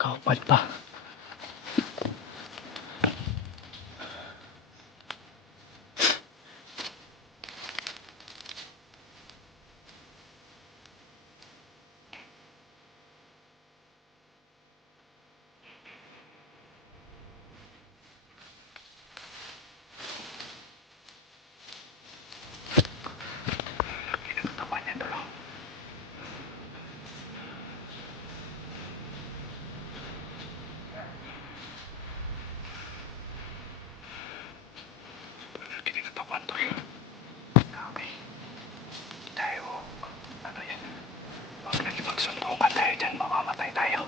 Kaupad pa. Suntukan tayo dyan, mamamatay tayo.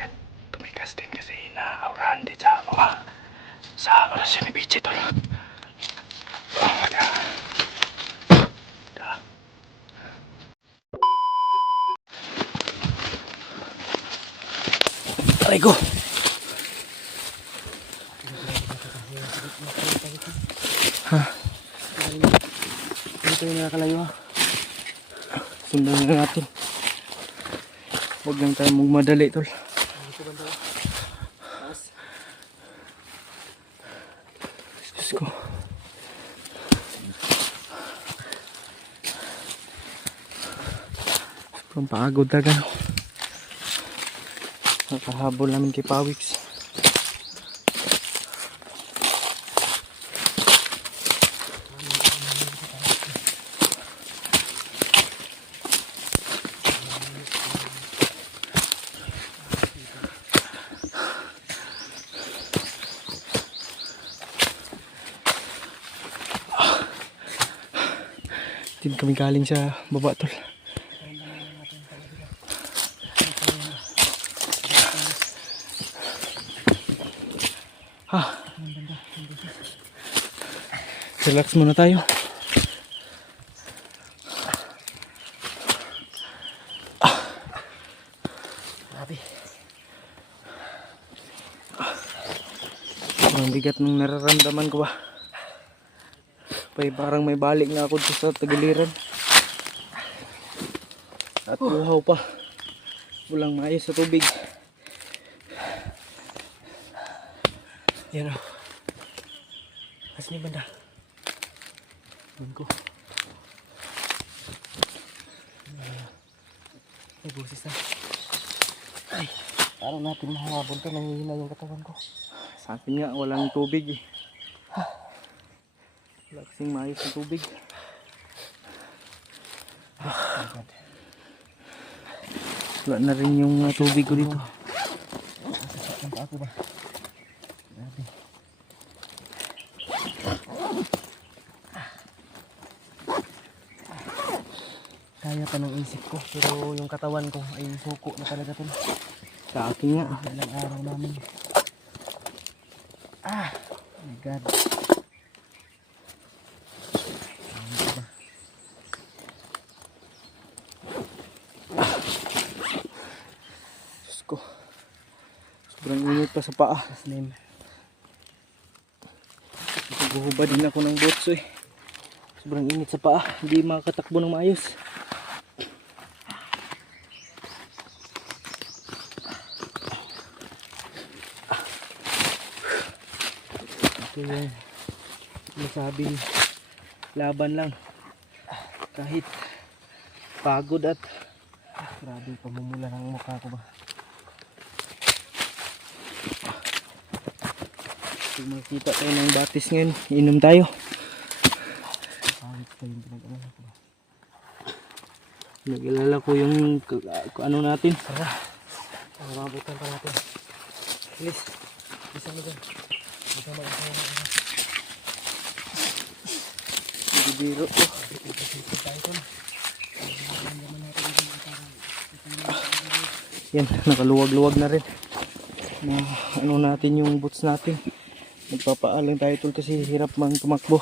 Yan, tumigas din kasi na-aurahan din sa mga sa orasyon ni Bichi tol. Aray ko. Ha? Dito yung nakakalayo ha. Sundan na natin. Huwag lang tayo magmadali tol. Diyos ko. Sobrang pagod talaga no. Nakahabol namin kay Pawix. Din kami galing sa baba tol. Relax muna tayo. Grabe. Ang bigat ng nararamdaman ko ba. Parang may balik na ako sa tagiliran. At buhaw pa. Walang maayos sa tubig. Yan o. Asan yung banda? Ko. Ay, busis na. Ay, parang natin mahabol to. Nangihina yung katawan ko. Sa akin nga, walang tubig eh. Wala kasing maayos sa tubig. Wala na rin yung tubig ko dito. Nasasaktan pa ako ba? Grabe. Kaya pa ng isip ko, pero yung katawan ko ay suko na talaga to. Sa akin nga. Ilang araw namin. Oh my God. Diyos ko. Sobrang init pa sa paa. Guhubad din ako ng botso eh. Sobrang init sa paa. Hindi makakatakbo ng maayos. Ito yung masabing laban lang. Kahit pagod at grabe pamumula ng mukha ko ba. Kung makikita tayo ng batis ngayon, inom tayo. Nag-alala ko yung ano natin. Tara, mabutan pa natin. Bilis, bisa mo dyan. Bisa mo dyan. Bibiro ko. Yan, nakaluwag-luwag na rin. Na, ano natin yung boots natin. Nagpapaalang tayo tol kasi hirap mang tumakbo.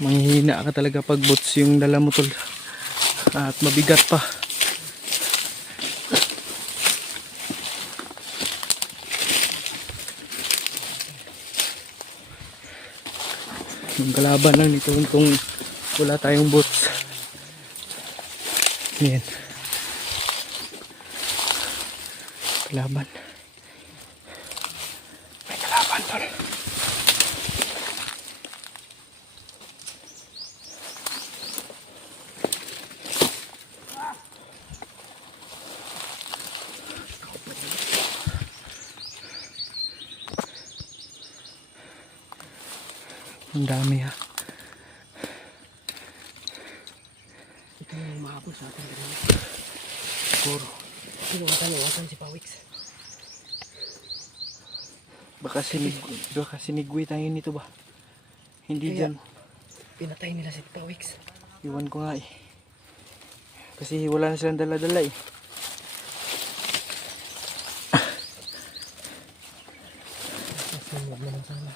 Manghihina ka talaga pag boots yung dala mo tol. At mabigat pa. Yung kalaban lang nito kung wala tayong boots. Yan. Kalaban. May kalaban tol. Ang dami ha. Ito yung mahabol sa ating ganun. Siguro. Iwasan si Pawix. Baka sinigwi tayo nito ba? Hindi Kaya, dyan. pinatay nila si Pawix. Iwan ko nga eh. Kasi wala na silang dala-dala eh. Masinod naman sana.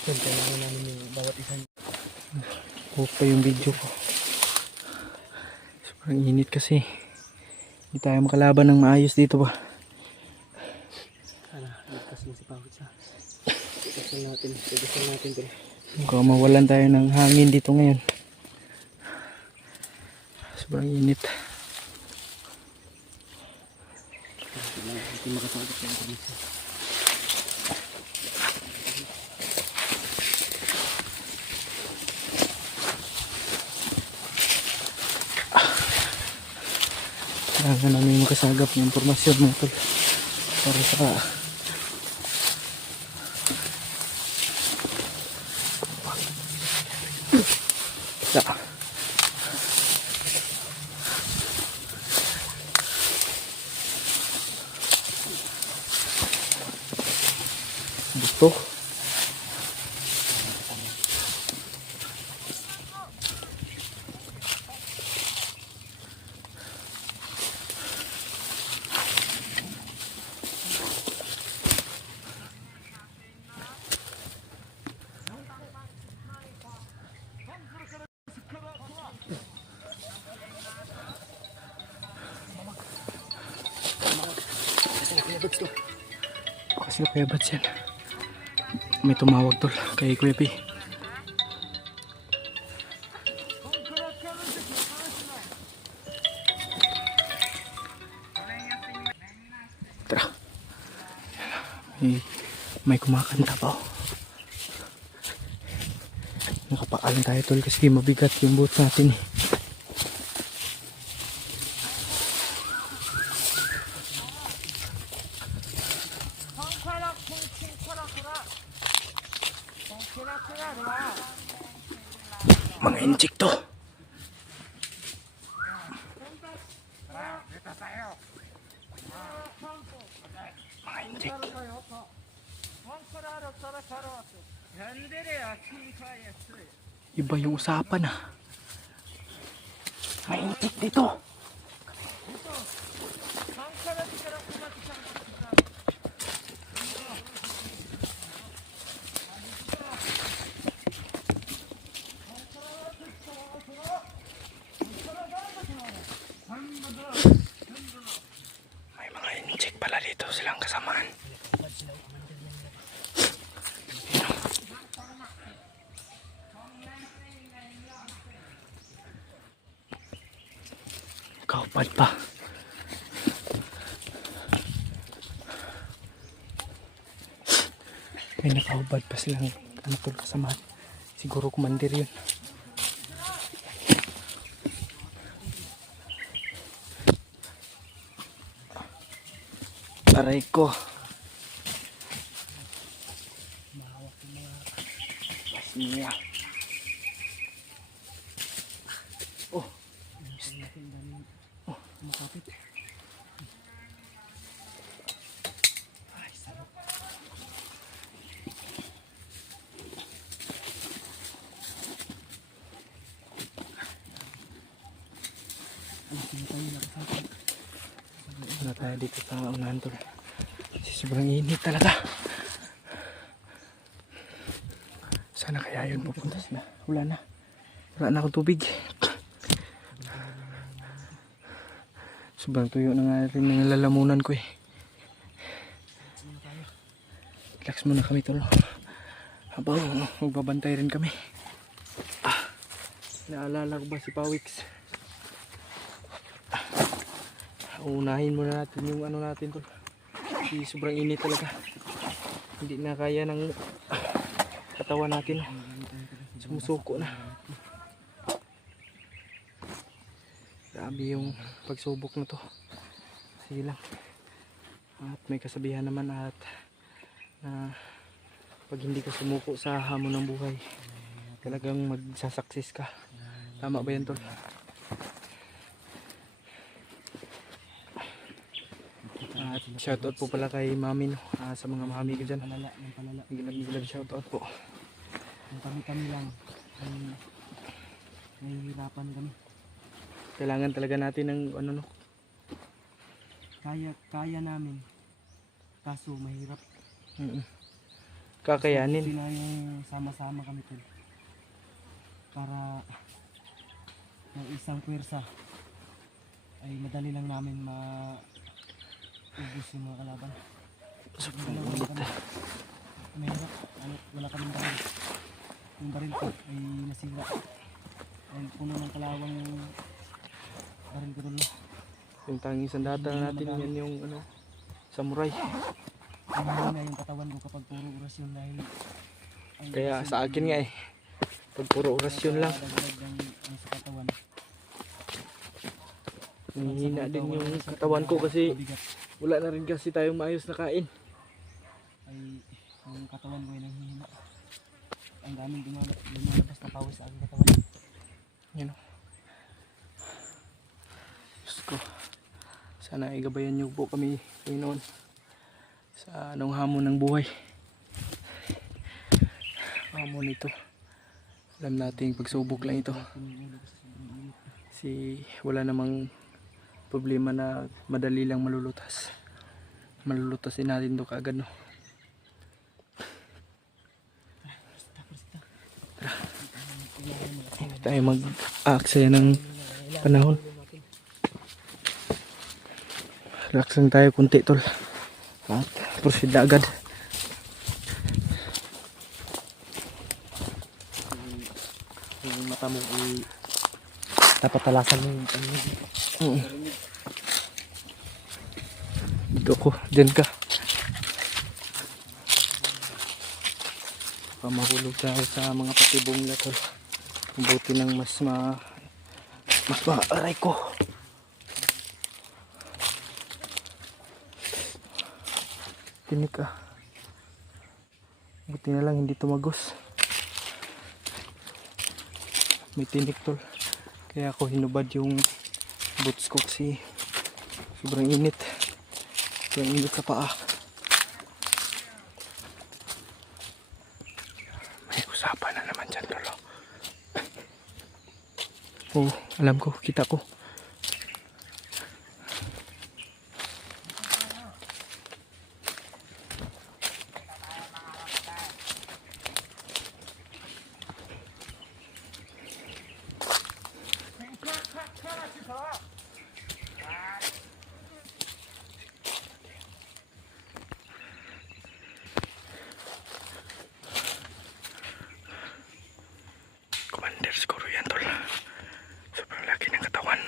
Siyempre naman namin yung bawat isang. Huwag pa yung video ko. Sobrang init kasi. Hindi tayo makalaban ng maayos dito ba. Sana, ligtas mo si Pawix ha. Tigasan natin ito. Mukhang mawalan tayo ng hangin dito ngayon. Sobrang init. Hindi makasagap sa internet. Kailangan namin makasagap ng impormasyon mo tol. Para sa buto. Kasi nakilabags to. Kasi Kuya Bats yan. May tumawag tol kay Kuya P. Tara. May kumakanta pa oh. Nakapaalan tayo tol kasi mabigat yung boat natin eh. Mga insekto. Mga insekto. Iba yung usapan ah. May insekto dito. May mga insect pala dito silang kasamaan. Kaupad pa. May nakaubad pa silang tol kasamaan. Siguro kumandir yun. Aray ko. Mahawak yung mga Basniya. Oh. Oh, makapit. Ay, sarap. Wala tayo dito sa unahan tol. Kasi sobrang init talaga. Sana kaya yun pupunta na. Wala na. Wala na akong tubig. Sobrang tuyo na nga rin ng lalamunan ko eh. Relax muna kami tol. Habang magbabantay rin kami. Naalala ko ba si Pawix? Unahin muna natin yung ano natin tol. Kasi sobrang init talaga. Hindi na kaya ng katawan natin. Sumusuko na. Grabe yung pagsubok na to. Sige lang. At may kasabihan naman at na pag hindi ka sumuko sa hamon ng buhay, talagang magsasaksis ka. Tama ba yan tol? At shoutout po pala kay mami no? Sa mga mami ko dyan. Gilag shoutout po. Kung kami lang ay nahihirapan kami. Kailangan talaga natin ng ano no. Kaya namin. Kaso mahirap. Kakayanin. Sila yung sama-sama kami tol. Para ng isang pwersa ay madali lang namin maubos yung mga kalaban. Mahirap. Wala kaming baril. Yung baril ko ay nasira. Ay puno ng kalawang yung baril ko tulo. Yung tanging sandata natin yan yung ano, samurai. Mahina yung katawan ko kapag puro orasyon dahil Kaya sa akin nga eh, pag puro orasyon lang, ang sa katawan. hihina din yung katawan ko kasi wala na rin kasi tayong maayos na kain. Ay ang katawan ko ay nanghihina. Ang daming lumalabas na pawis sa aking katawan. Yan o. Diyos ko. Sana igabayan niyo po kami, Panginoon, sa anong hamon ng buhay. Hamon ito. Alam nating pagsubok lang ito. Kasi wala namang problema na madali lang malulutas. Malulutasin natin ito kaagad no. Hindi tayo mag-aaksaya ng panahon. Relax lang tayo kunti tol. At proceed na agad. Yung mata mo ay dapat talasan mo yung panig. Dito ko, dyan ka. Mahulog tayo sa mga patibong na tol. Buti ng mas maaray ko. Tinik ah. Buti na lang hindi tumagos. May tinik tol. Kaya ako hinubad yung boots ko kasi sobrang init. Sobrang init sa paa. May usapan na naman dyan tol. Oh, alam ko, kita ko. Commander siguro yan tol. Sobrang laki ng katawan.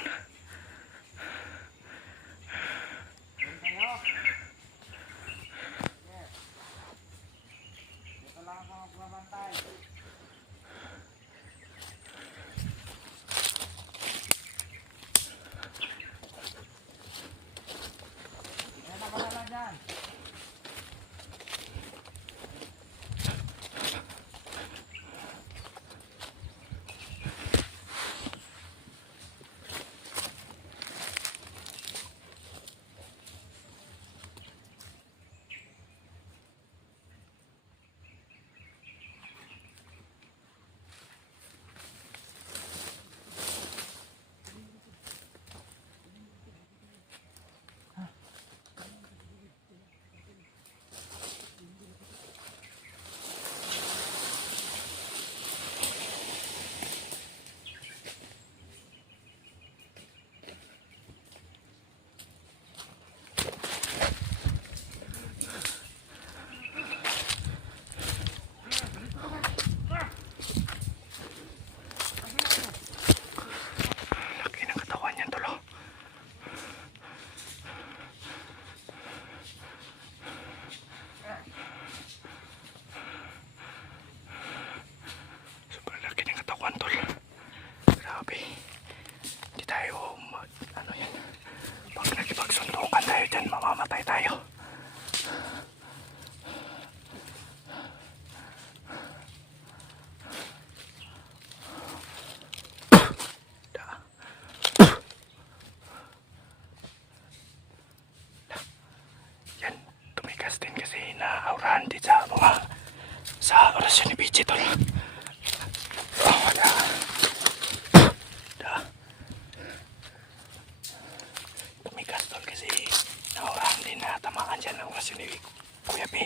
Aso ni Bichi tol. Oh, da. Da. Tumigas tol kasi naurahan din na tamaan dyan ng aso ni Kuya B.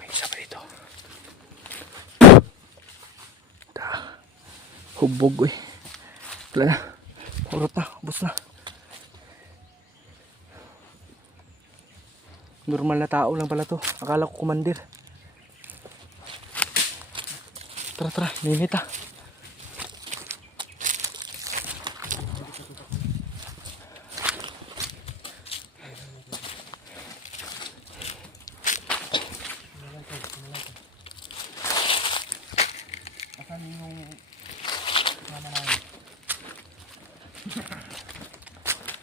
May isa pa dito. Da. Hubog eh. Wala na. Urot na. Ubus na. Normal na tao lang pala to. Akala ko kumandir. Tara, tara. Ninit ah.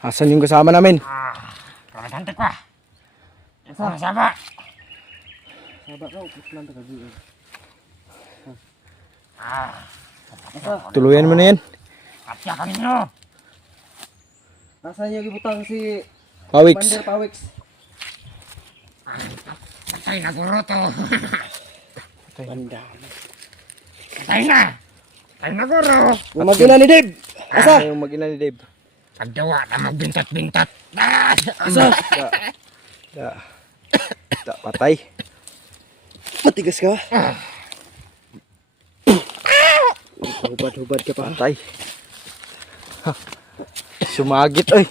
Asan yung kasama namin? Asan yung kasama namin? Kamatante ko. Sama-sama. Saba ka, upos lang tagagiin. Tuluyan mo na yan. Kapya kami nyo. Asan yung ibutang si Pawiks. Pander Pawiks? Patay na guro to. Banda. Patay na. Patay na guro. Yung mag-ina ni Dave! Asa? Yung mag-ina ni Dave. Pagdawa na magbintat-bintat. Ah! Asa? Da. Da, patay. Matigas ka ba? Hubad-hubad ka pa. Patay. Ha. Sumagit, oy.